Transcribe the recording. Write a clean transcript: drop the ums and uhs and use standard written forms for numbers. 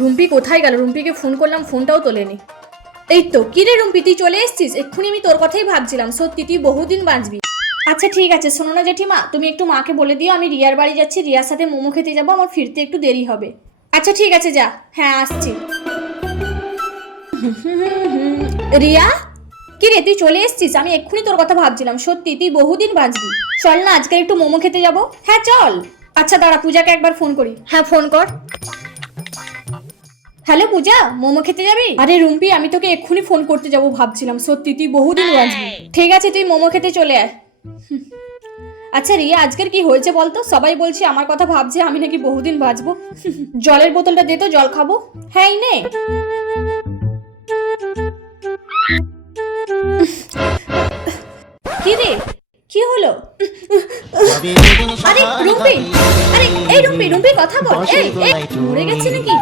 রুম্পি কোথায় গেল? রুম্পিকে ফোন করলাম, ফোনটাও তোলেনি। এই তো, কি রে রুম্পি, তুই চলে এসেছিস? এক্ষুনি আমি তোর কথাই ভাবছিলাম, সত্যি তুই বহুদিন বাঁচবি। আচ্ছা ঠিক আছে, শোনো না জেঠিমা, তুমি একটু মাকে বলে দিও আমি রিয়ার বাড়ি যাচ্ছি, রিয়ার সাথে মোমো খেতে যাবো, আমার ফিরতে একটু দেরি হবে। আচ্ছা ঠিক আছে, যা। হ্যাঁ আসছি। রিয়া, কি রে তুই চলে এসেছিস? আমি এক্ষুনি তোর কথা ভাবছিলাম, সত্যি তুই বহুদিন বাঁচবি। চল না আজকে একটু মোমো খেতে যাবো। হ্যাঁ চল। আচ্ছা দাঁড়া, পূজাকে একবার ফোন করি। হ্যাঁ ফোন কর। হ্যালো পূজা, মোমো খেতে যাবি? আরে রুম্পি, আমি তোকে এক্ষুনি ফোন করতে যাবো ভাবছিলাম, সত্যি তুই বহুদিন বাঁচবি। ঠিক আছে, তুই মোমো খেতে চলে আয়। আচ্ছা রিয়া, আজকের কি হয়েছে বলতো? সবাই বলছে আমার কথা ভাবছে আমি নাকি বহুদিন বাঁচবো। জলের বোতলটা দে তো, জল খাবো। হ্যাঁ এই নে। কি রে, কি হলো? আরে রুম্পি, আরে এই রুম্পি, রুম্পি কথা বল। এই এই মরে গেছে নাকি?